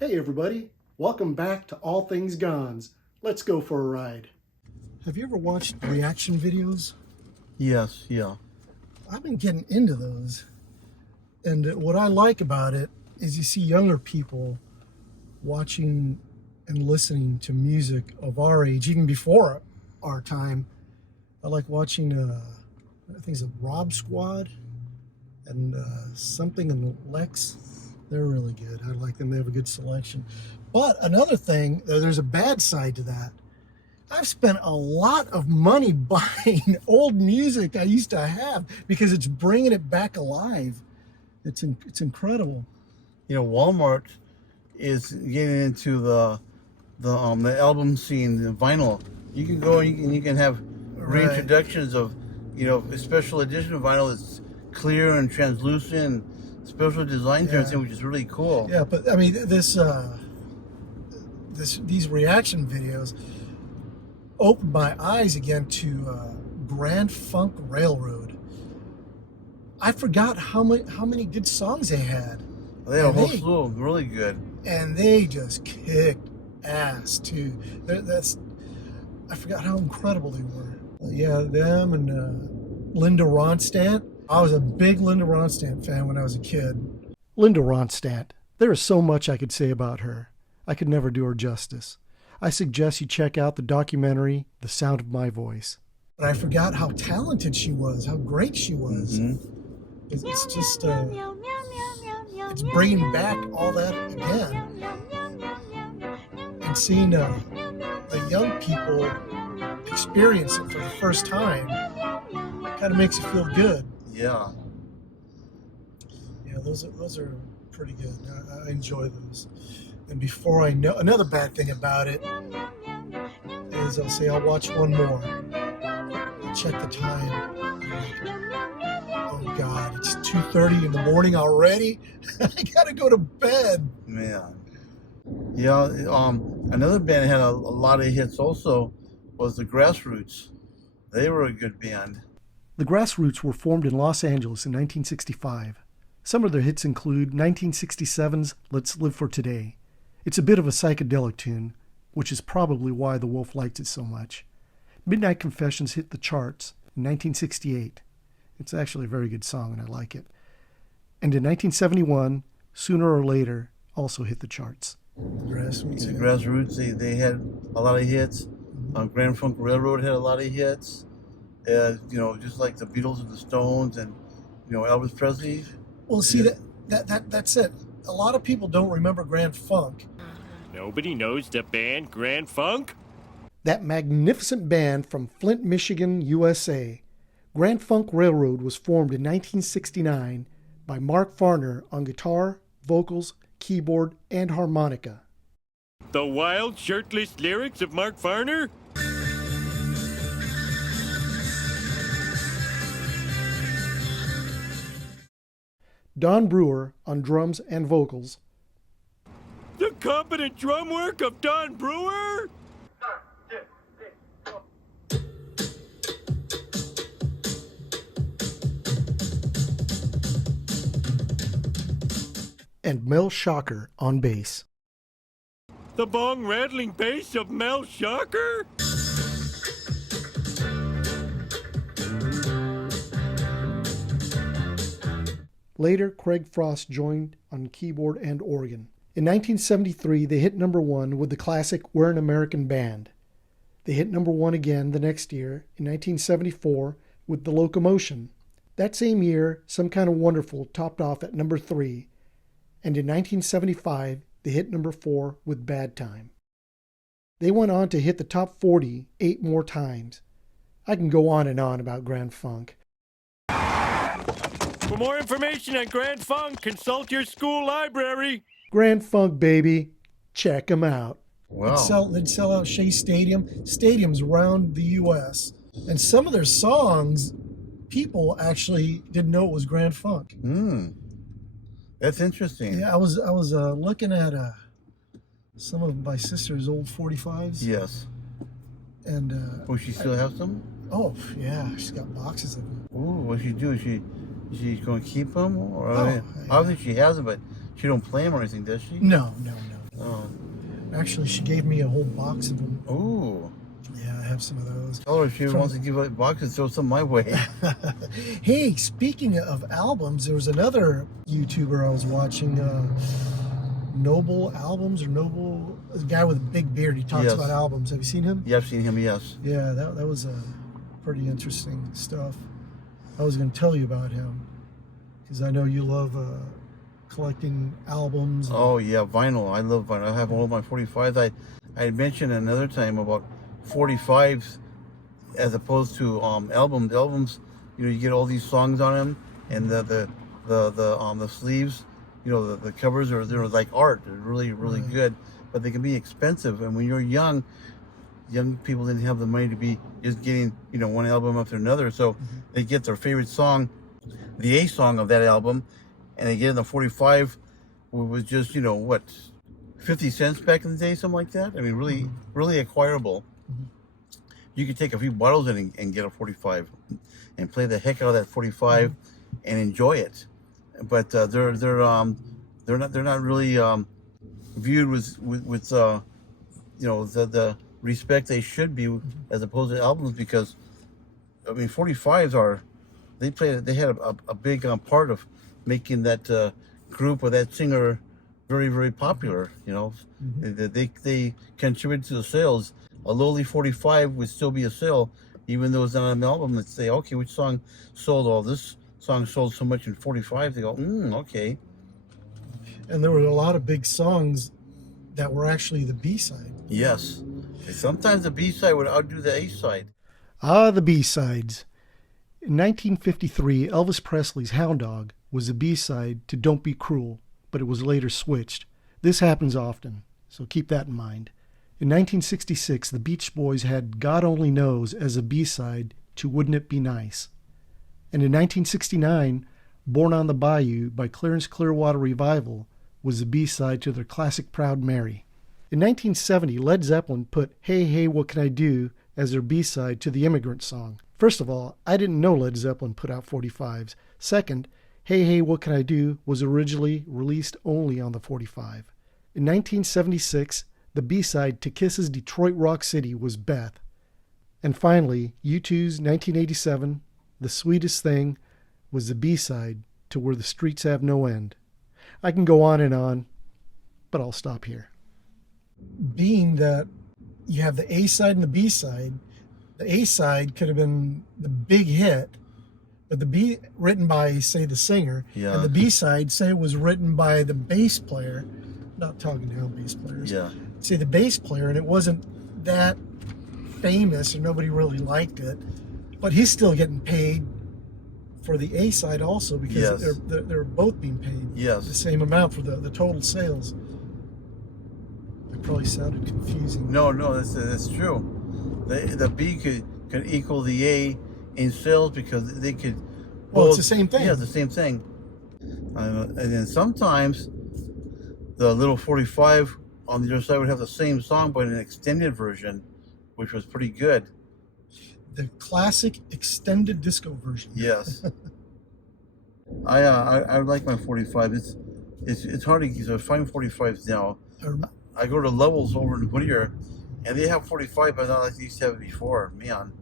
Hey everybody, welcome back to All Things Gonz. Let's go for a ride. Have you ever watched reaction videos? Yes, yeah. I've been getting into those. And what I like about it is you see younger people watching and listening to music of our age, even before our time. I like watching, I think it's a Rob Squad and something in Lex. They're really good. I like them. They have a good selection. But another thing, there's a bad side to that. I've spent a lot of money buying old music I used to have because it's bringing it back alive. It's incredible. You know, Walmart is getting into the album scene, the vinyl. You can go and you can have reintroductions of, a special edition of vinyl that's clear and translucent, special designs and everything, which is really cool. Yeah, but I mean, these reaction videos opened my eyes again to Grand Funk Railroad. I forgot how many good songs they had. They had a whole slew of really good. And they just kicked ass too. I forgot how incredible they were. Yeah, them and Linda Ronstadt. I was a big Linda Ronstadt fan when I was a kid. Linda Ronstadt. There is so much I could say about her. I could never do her justice. I suggest you check out the documentary, The Sound of My Voice. But I forgot how talented she was, how great she was. Mm-hmm. It's just, it's bringing back all that again. And seeing the young people experience it for the first time kind of makes you feel good. Yeah. Yeah, those are pretty good. I enjoy those. And before I know, another bad thing about it is I'll watch one more. I'll check the time. Oh God, it's 2:30 in the morning already. I gotta go to bed. Man. Yeah. Another band had a lot of hits also was the Grassroots. They were a good band. The Grassroots were formed in Los Angeles in 1965. Some of their hits include 1967's Let's Live for Today. It's a bit of a psychedelic tune, which is probably why the Wolf liked it so much. Midnight Confessions hit the charts in 1968. It's actually a very good song, and I like it. And in 1971, Sooner or Later also hit the charts. The Grassroots, they had a lot of hits. Grand Funk Railroad had a lot of hits. Just like the Beatles and the Stones and, Elvis Presley. Well, see, that's it. A lot of people don't remember Grand Funk. Nobody knows the band Grand Funk? That magnificent band from Flint, Michigan, USA. Grand Funk Railroad was formed in 1969 by Mark Farner on guitar, vocals, keyboard, and harmonica. The wild, shirtless lyrics of Mark Farner? Don Brewer on drums and vocals. The competent drum work of Don Brewer? And Mel Shocker on bass. The bong rattling bass of Mel Shocker? Later, Craig Frost joined on keyboard and organ. In 1973, they hit number one with the classic We're an American Band. They hit number one again the next year, in 1974, with The Locomotion. That same year, Some Kind of Wonderful topped off at number 3, and in 1975, they hit number 4 with Bad Time. They went on to hit the top 40 8 more times. I can go on and on about Grand Funk. For more information on Grand Funk, consult your school library. Grand Funk, baby. Check them out. Wow. They'd sell out Shea stadiums around the U.S. And some of their songs, people actually didn't know it was Grand Funk. That's interesting. Yeah, I was looking at some of my sister's old 45s. Yes. And she still have some? Oh yeah, she's got boxes of them. Ooh, what she do? She's going to keep them, or yeah. obviously she has them, but she don't play them or anything, does she? No. Oh. Actually, she gave me a whole box of them. Ooh. Yeah, I have some of those. Tell her if she wants to give a boxes, throw some my way. Hey, speaking of albums, there was another YouTuber I was watching, Noble Albums or Noble, a guy with a big beard. He talks Yes. about albums. Have you seen him? Yeah, I've seen him, yes. Yeah, that was pretty interesting stuff. I was going to tell you about him because I know you love collecting albums. Oh, yeah, vinyl. I love vinyl. I have all of my 45s. I had mentioned another time about 45s as opposed to albums. Albums, you know, you get all these songs on them, and the sleeves, you know, the covers they're like art. They're really Right. good, but they can be expensive. And when you're young people didn't have the money to be just getting, you know, one album after another. So they get their favorite song, the A song of that album, and they get it in the 45, which was just, you know, what, 50 cents back in the day, something like that. I mean, really acquirable. You could take a few bottles in and get a 45 and play the heck out of that 45 and enjoy it. But they're not really viewed with you know, the respect they should be as opposed to albums, because I mean 45s they had a big part of making that group or that singer very popular. You know, they contributed to the sales. A lowly 45 would still be a sale, even though it's not on an album. Let's say, okay, which song sold? All this song sold so much in 45. They go, okay. And there were a lot of big songs that were actually the B-side. Yes. And sometimes the B-side would outdo the A-side. Ah, the B-sides. In 1953, Elvis Presley's Hound Dog was the B-side to Don't Be Cruel, but it was later switched. This happens often, so keep that in mind. In 1966, the Beach Boys had God Only Knows as a B-side to Wouldn't It Be Nice. And in 1969, Born on the Bayou by Clarence Clearwater Revival was the B-side to their classic Proud Mary. In 1970, Led Zeppelin put Hey Hey What Can I Do as their B-side to the Immigrant Song. First of all, I didn't know Led Zeppelin put out 45s. Second, Hey Hey What Can I Do was originally released only on the 45. In 1976, the B-side to Kiss's Detroit Rock City was Beth. And finally, U2's 1987, The Sweetest Thing, was the B-side to Where the Streets Have No End. I can go on, but I'll stop here. Being that you have the A-side and the B-side, the A-side could have been the big hit, but the B written by, say, the singer, and the B-side, say, it was written by the bass player. Not talking now bass players. Yeah. Say the bass player, and it wasn't that famous, or nobody really liked it, but he's still getting paid for the A side also, because they're both being paid the same amount for the total sales. It probably sounded confusing. No, that's true. The B could equal the A in sales because they could. Well, it's the same thing. Yeah, the same thing. And then sometimes the little 45 on the other side would have the same song but an extended version, which was pretty good. The classic extended disco version. Yes. I like my 45. It's hard to find 45s now. I go to Levels over in Whittier, and they have 45, but not like they used to have it before. Man.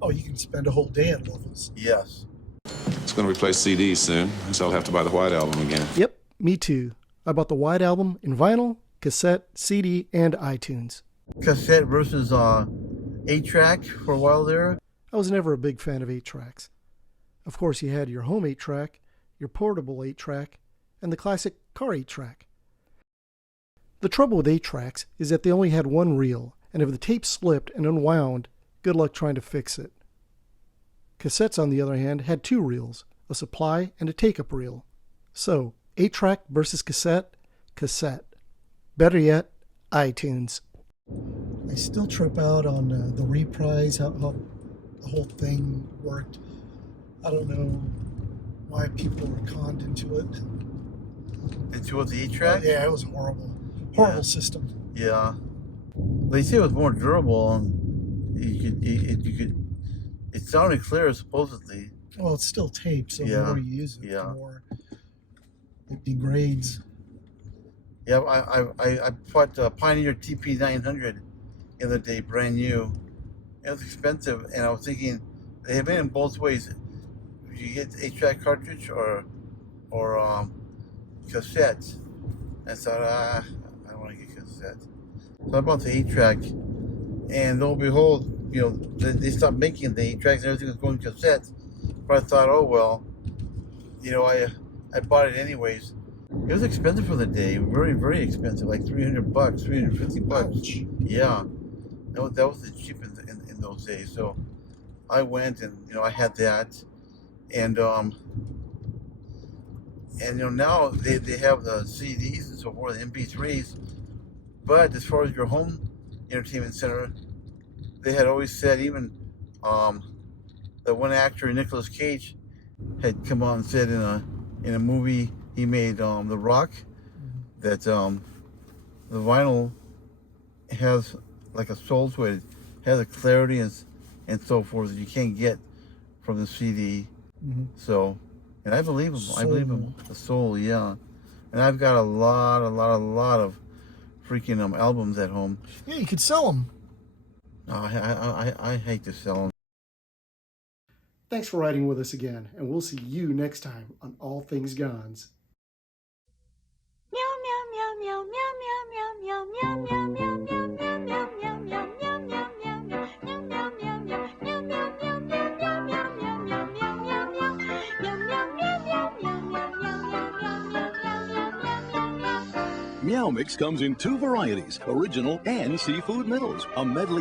Oh, you can spend a whole day at Levels. Yes. It's going to replace CDs soon, so I'll have to buy the white album again. Yep, me too. I bought the white album in vinyl, cassette, CD, and iTunes. Cassette versus 8-track for a while there. I was never a big fan of 8-tracks. Of course, you had your home 8-track, your portable 8-track, and the classic car 8-track. The trouble with 8-tracks is that they only had one reel, and if the tape slipped and unwound, good luck trying to fix it. Cassettes, on the other hand, had two reels, a supply and a take-up reel. So, 8-track versus cassette, cassette. Better yet, iTunes. I still trip out on the reprise, how the whole thing worked. I don't know why people were conned into it. Into the 8-track? Yeah, it was horrible. Horrible system. Yeah. They say it was more durable, and you could. It sounded clear, supposedly. Well, it's still tape, so the more you use it, the more it degrades. Yeah, I bought Pioneer TP900 the other day, brand new. It was expensive, and I was thinking they have it in both ways. You get 8-track cartridge or cassette. I thought, I don't want to get cassette. So I bought the 8-track, and lo and behold, you know, they stopped making the 8-tracks and everything was going cassette. But I thought, oh well, you know, I bought it anyways. It was expensive for the day, very, very expensive, like $300, $350. Ouch. Yeah, that was the cheap in those days. So I went and, you know, I had that, and you know, now they have the CDs and so forth, the MP3s. But as far as your home entertainment center, they had always said, even the one actor, Nicolas Cage, had come on and said in a movie he made, The Rock, that the vinyl has like a soul to it, has a clarity and so forth that you can't get from the CD. Mm-hmm. So, and I believe him. I Soul. believe him. The soul, yeah. And I've got a lot of freaking albums at home. Yeah, you could sell them. I hate to sell them. Thanks for riding with us again, and we'll see you next time on All Things Gonz. Meow Mix comes in 2 varieties, original and seafood middles, a medley